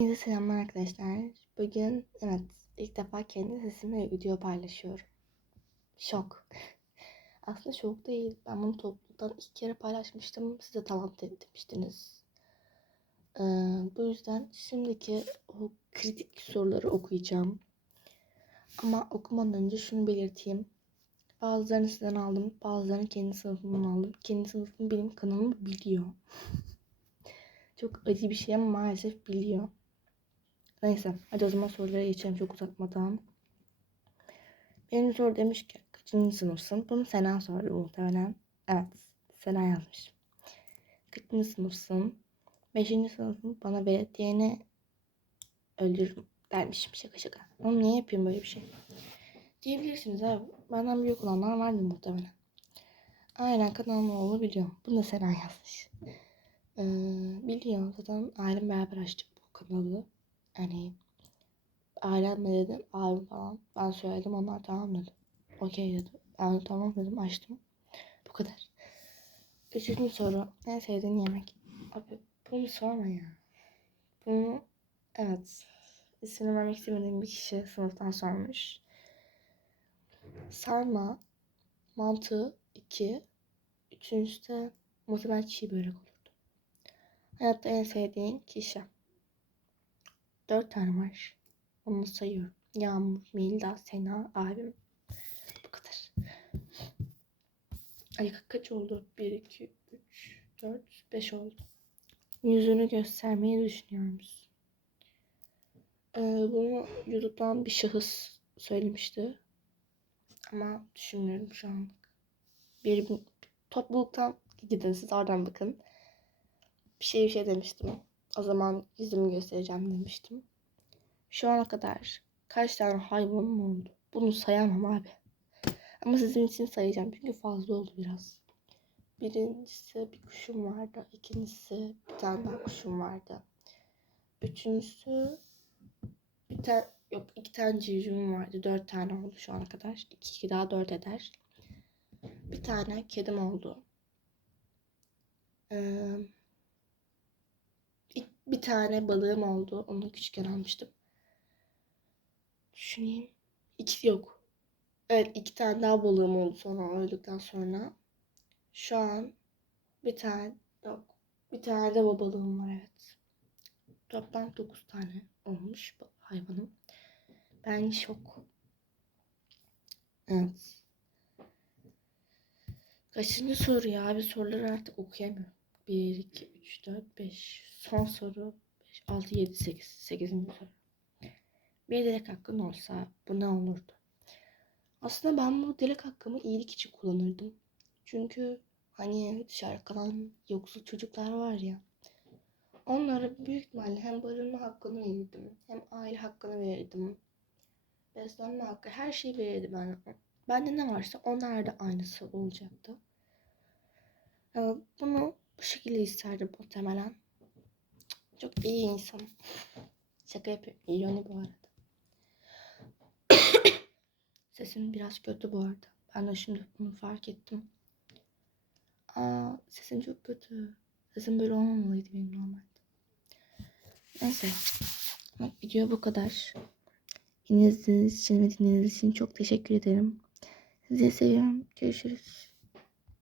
Herkese selamlar arkadaşlar. Bugün evet ilk defa kendi sesimle video paylaşıyorum. Şok. Aslında şok değil. Ben bunu topluluktan iki kere paylaşmıştım. Size tamam de- demiştiniz. Ee, bu yüzden şimdiki o kritik soruları okuyacağım. Ama okumadan önce şunu belirteyim. Bazılarını sizden aldım. Bazılarını kendi sınıfımdan aldım. Kendi sınıfım benim kanalımı biliyor. Çok acı bir şey ama maalesef biliyor. Neyse hadi o zaman sorulara geçelim çok uzatmadan. Benim soru demiş ki kaçıncı sınıfsın? Bunu Sena sordu muhtemelen. Evet Sena yazmış. Kaçıncı sınıfsın? Beşinci sınıfım bana belediyeni öldürürüm dermişim şaka şaka. Ama niye yapayım böyle bir şey? Diyebilirsiniz abi. Benden büyük olanlar vardı muhtemelen. Aynen kanalın oğlu biliyor. Bunu da Sena yazmış. Ee, biliyor zaten ailem beraber açtık bu kanalı. Yani ailemle dedim abim falan. Ben söyledim onlar tamam dedi. Okey dedi. Ben de tamam dedim açtım. Bu kadar. Üçüncü soru. En sevdiğin yemek? Abi bunu sorma ya. Bunu evet. İsmini vermek istemediğim bir kişi sınıftan sormuş. Sarma, mantı 2. Üçüncüsü de muhtemelen çiğ börek olurdu. Hayatta en sevdiğin kişi. Dört tane var. Onu sayıyorum. Yağmur, Milda, Sena, abim. Bu kadar. Ay ka- kaç oldu? 1, 2, 3, 4, 5 oldu. Yüzünü göstermeyi düşünüyoruz. Ee, bunu YouTube'dan bir şahıs söylemişti. Ama düşünmüyorum şu an. Bir topluluktan gidin siz oradan bakın. Bir şey bir şey demiştim. O zaman yüzümü göstereceğim demiştim. Şu ana kadar kaç tane hayvanım oldu? Bunu sayamam abi. Ama sizin için sayacağım çünkü fazla oldu biraz. Birincisi bir kuşum vardı. İkincisi bir tane daha kuşum vardı. Üçüncüsü bir tane yok iki tane civcivim vardı. Dört tane oldu şu ana kadar. İki, iki daha dört eder. Bir tane kedim oldu. Ee, bir tane balığım oldu. Onu küçükken almıştım. Düşüneyim. İki yok. Evet iki tane daha balığım oldu sonra öldükten sonra. Şu an bir tane yok. Bir tane de babalığım var evet. Toplam dokuz tane olmuş hayvanım. Ben şok. Evet. Kaçıncı soru ya? Bir soruları artık okuyamıyorum. 1, 2, 3, 4, 5. Son soru. 5, 6, 7, 8. 8. soru. Bir dilek hakkın olsa bu ne olurdu? Aslında ben bu dilek hakkımı iyilik için kullanırdım. Çünkü hani dışarı kalan yoksul çocuklar var ya. Onlara büyük ihtimalle hem barınma hakkını verirdim. Hem aile hakkını verirdim. Beslenme hakkı her şeyi verirdim ben. Bende ne varsa onlar da aynısı olacaktı. Ee, Bunu bu şekilde isterdim muhtemelen. Çok iyi insan. Şaka yapıyorum. İroni bu arada. Sesim biraz kötü bu arada. Ben de şimdi bunu fark ettim. Aa, sesim çok kötü. Sesim böyle olmamalıydı benim normalde. Neyse. Video bu kadar. Beni izlediğiniz için ve dinlediğiniz için çok teşekkür ederim. Sizi seviyorum. Görüşürüz.